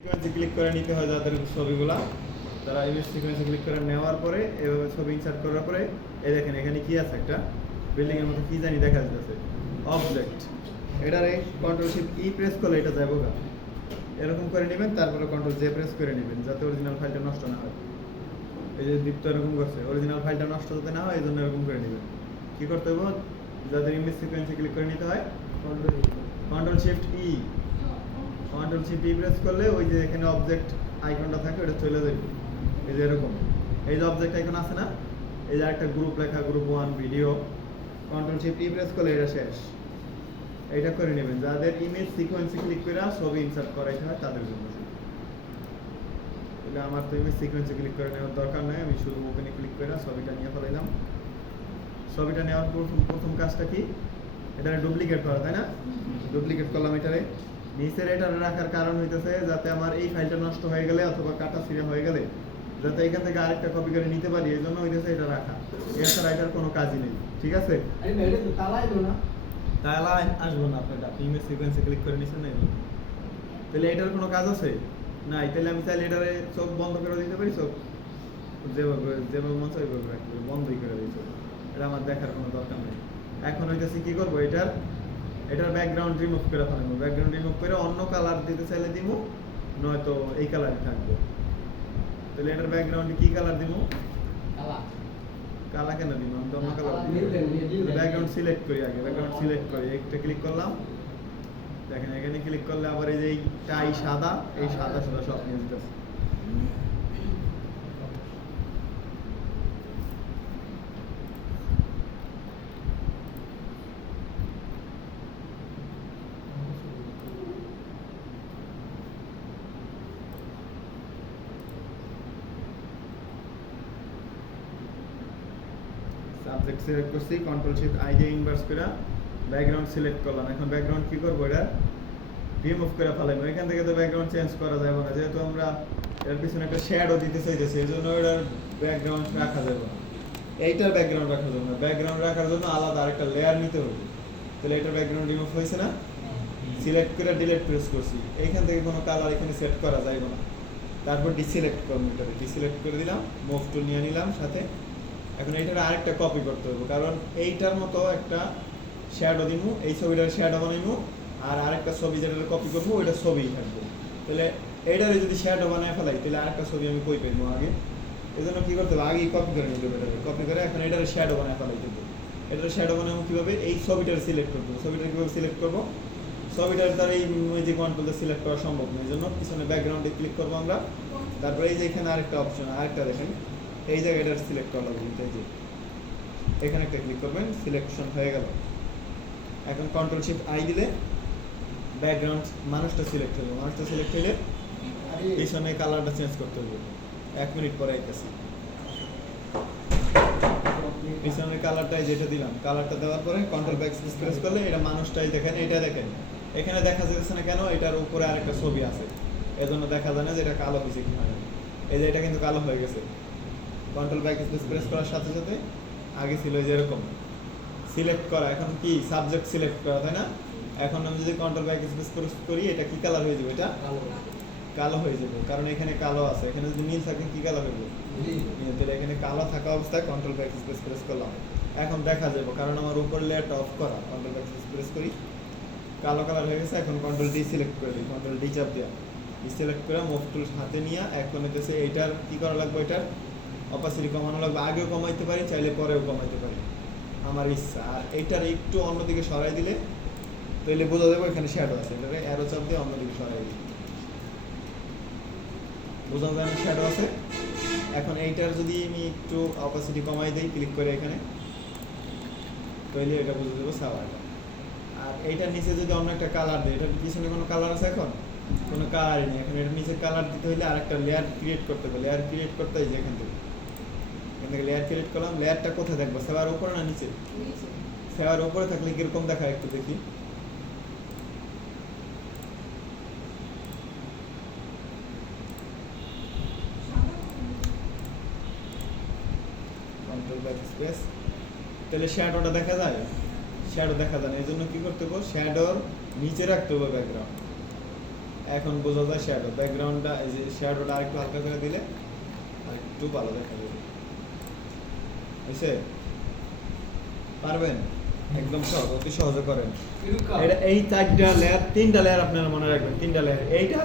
সিকোয়েন্সে click করে নিতে হয় যাদের ছবিগুলা, তারা ইমেজ সিকোয়েন্সে ক্লিক করে নেওয়ার পরে এভাবে ছবি ইনসার্ট করার পরে এই দেখেন এখানে কি আছে, একটা বিল্ডিং এর মতো কি জানি দেখা যাচ্ছে, অবজেক্ট। এটারে কন্ট্রোল শিফট ই প্রেস করলে এটা যাবো গা, এরকম করে নেবেন, তারপরে কন্ট্রোল জে প্রেস করে নেবেন যাতে অরিজিনাল ফাইলটা নষ্ট না হয়। এই যে দীপ্ত এরকম করছে, অরিজিনাল ফাইলটা নষ্ট যাতে না হয় এই জন্য এরকম করে নেবেন। কি করতে হবে, যাদের ইমেজ সিকোয়েন্সে ক্লিক করে নিতে হয় কন্ট্রোল শিফট ই, কন্ট্রোল শিফট ই প্রেস করলে ওই যে এখানে অবজেক্ট আইকনটা থাকে ওটা চলে যাবে। এই যে এরকম, এই যে অবজেক্ট আইকন আছে না, এই যে একটা গ্রুপ লেখা, group 1 video, control shift E press করলে এটা শেষ। এইটা করে নেবেন যাদের ইমেজ সিকোয়েন্সে ক্লিক করে ছবি ইনসার্ট করাইতে হয় তাদের জন্য। তাহলে আমার তো ইমেজ সিকোয়েন্সে ক্লিক করে নেওয়ার দরকার নাই, আমি শুধু ওপেনে ক্লিক করে ছবিটা নিয়ে ফেলাইলাম। ছবিটা নেওয়ার প্রথম কাজটা কি, এটা ডুপ্লিকেট করা, তাই না? ডুপ্লিকেট করলাম এটারে। নিচের এটা রাখার কারণ হইতেছে যাতে আমার এই ফাইলটা নষ্ট হয়ে গেলে অথবা কাটা ছিঁড়া হয়ে গেলে যাতে এখান থেকে আরেকটা কপি করে নিতে পারি, এই জন্য হইতেছে এটা রাখা। এছাড়া এটার কোনো কাজই নেই, ঠিক আছে? তাহলে আসবো না আপনার ইমেজ সিকোয়েন্সে ক্লিক করে নিছেন না, তাহলে এটার কোনো কাজ আছে নাই। তাহলে আমি চাইলে এটারে চোখ বন্ধ করে দিতে পারি, চোখ যেভাবে যেভাবে মন চাই ওইভাবে রাখতে পারি, বন্ধই করে দিতে, এটা আমার দেখার কোনো দরকার নেই। এখন হইতেছে কি করবো, এটার ব্যাকগ্রাউন্ড রিমুভ করে ফেলবো। ব্যাকগ্রাউন্ড রিমুভ করে অন্য কালার দিতে চাইলে দিব, নয়তো এই কালারই থাকবো। তাহলে এটার ব্যাকগ্রাউন্ডে কি কালার দিব? কালা কেন দিব, আমি তো অন্য কালার দিব। ব্যাকগ্রাউন্ড সিলেক্ট করি আগে, ব্যাকগ্রাউন্ড সিলেক্ট করি, একটা ক্লিক করলাম, দেখেন এখানে ক্লিক করলে আবার এই যে টাই সাদা, এই সাদা সাদা সব নিয়ে যেতেছে। সাবজেক্ট সিলেক্ট করছি, কন্ট্রোল শিফট আই দিয়ে ইনভার্স করে ব্যাকগ্রাউন্ড সিলেক্ট করলাম। এখন ব্যাকগ্রাউন্ড কি করবো, এটা রিমুভ করে ফেলাইবো। এখান থেকে তো ব্যাকগ্রাউন্ড চেঞ্জ করা যাবে না, যেহেতু আমরা এর পিছনে একটা শ্যাডো দিতে চাইতেছি, এই জন্য এটার ব্যাকগ্রাউন্ড রাখা যাবে না। এইটার ব্যাকগ্রাউন্ড রাখা যাবে না, ব্যাকগ্রাউন্ড রাখার জন্য আলাদা আরেকটা লেয়ার নিতে হবে। তাহলে এটার ব্যাকগ্রাউন্ড রিমুভ হয়েছে না, সিলেক্ট করে ডিলিট প্রেস করছি। এইখান থেকে কোনো কালার এখানে সেট করা যাবে না। তারপর ডিসিলেক্ট করবো, এটাকে ডিসিলেক্ট করে দিলাম, মুভ টুল নিয়ে নিলাম সাথে। এখন এইটার আরেকটা কপি করতে হবে, কারণ এইটার মতো একটা শ্যাডো দিব, এই ছবিটার শ্যাডো বানাইবো, আর আরেকটা ছবি যেটা কপি করবো ওইটা ছবিই থাকবে। তাহলে এইটারে যদি শ্যাডো বানায় ফেলাই তাহলে আরেকটা ছবি আমি কই পাইবো আগে? এই জন্য কী করতে হবে, আগেই কপি করে নিতে হবে, কপি করে এখন এটার শ্যাডো বানায় ফেলাই দেবো। এটার শ্যাডো বানাবো কীভাবে, এই ছবিটার সিলেক্ট করবো। ছবিটা কীভাবে সিলেক্ট করবো, ছবিটার দ্বারা এই যে কন্ট্রোলটা সিলেক্ট করা সম্ভব নয়, এই জন্য পিছনে ব্যাকগ্রাউন্ডে ক্লিক করবো আমরা। তারপরে এই যে এখানে আরেকটা অপশন, আরেকটা দেখেন, এই জায়গায় এটার সিলেক্ট করা লাগবে, এই যে এখানে একটা ক্লিক করবেন, সিলেকশন হয়ে গেল। এখন কন্ট্রোল শিফট আই দিলে ব্যাকগ্রাউন্ড মানুষটা সিলেক্ট হবে, মানুষটা সিলেক্ট হইলে পিছনে কালারটা চেঞ্জ করতে হবে। 1 মিনিট পরে আইতেছে, পিছনের কালারটাই যেটা দিলাম, কালারটা দেওয়ার পরে কন্ট্রোল ব্যাক প্রেস করলে এটা মানুষটাই দেখেন, এটা দেখেন এখানে দেখা যাচ্ছে না কেন, এটার উপরে আরেকটা ছবি আছে, এজন্য দেখা যায় না যে এটা কালো হয়েছে কিনা। এই যে এটা কিন্তু কালো হয়ে গেছে। কন্ট্রোল ব্যাক প্রেস করার সাথে সাথে আগে ছিল যেরকম সিলেক্ট করা, এখন কি সাবজেক্ট সিলেক্ট করা, তাই না? এখন আমি যদি কন্ট্রোল ব্যাক প্রেস করি এটা কি কালার হয়ে যাবে, এটা কালো হয়ে যাবে, কারণ এখানে কালো আছে। এখানে যদি নীল থাকে কি কালার হয়ে যাবে, তাহলে এখানে কালো থাকা অবস্থায় কন্ট্রোল ব্যাক প্রেস করলাম, এখন দেখা যাবে, কারণ আমার উপর লেয়ারটা অফ করা। কন্ট্রোল ব্যাক প্রেস করি, কালো কালার হয়ে গেছে। এখন কন্ট্রোল ডি সিলেক্ট করে দিই, কন্ট্রোল ডি চাপ দেওয়া, ডি সিলেক্ট করে মুভ টুল হাতে নিয়ে এখন হইতেছে এইটার কি করা লাগবে, এটার অপাসিটি কমানো লাগবে। আগেও কমাইতে পারি, চাইলে পরেও কমাইতে পারি, আমার ইচ্ছা। আর এইটার একটু অন্যদিকে সরাই দিলে তাহলে বোঝা যাবে এখানে শ্যাডো আছে, এটাকে অ্যারো চাপ দিয়ে অন্যদিকে সরাই দিই, বোঝা যায় শ্যাডো আছে। এখন এইটার যদি আমি একটু অপাসিটি কমাই দিই ক্লিক করে এখানে, তাহলে এটা বোঝা যাবে সাওয়ারটা। আর এইটার নিচে যদি অন্য একটা কালার দিই, এটার পিছনে কোনো কালার আছে, এখন কোনো কালারই নেই। এখন এটার নিচে কালার দিতে হলে আরেকটা লেয়ার ক্রিয়েট করতে হবে। লেয়ার ক্রিয়েট করতে হয় যে এখান থেকে লেয়ার ক্রিয়েট করলাম। লেয়ারটা কোথায় দেখবো, সেবার উপরে না নিচে? সেবার উপরে থাকলে কিরকম দেখায় একটু দেখি। কন্ট্রোল ব্যাক স্পেস, তাহলে শ্যাডোটা দেখা যায়, শ্যাডো দেখা যায় না। এই জন্য কি করতে হবে, শ্যাডোর নিচে রাখতে হবে ব্যাকগ্রাউন্ড। এখন বোঝা যায় শ্যাডো ব্যাকগ্রাউন্ডটা এই যে শ্যাডোটা আরেকটু হালকা করে দিলে আরেকটু ভালো দেখা যাবে বুঝছে পারবেন একদম সহজ অতি সহজে করেন এটা এই চারটা লেয়ার তিনটা লেয়ার আপনারা মনে রাখবেন তিনটা লেয়ার এইটা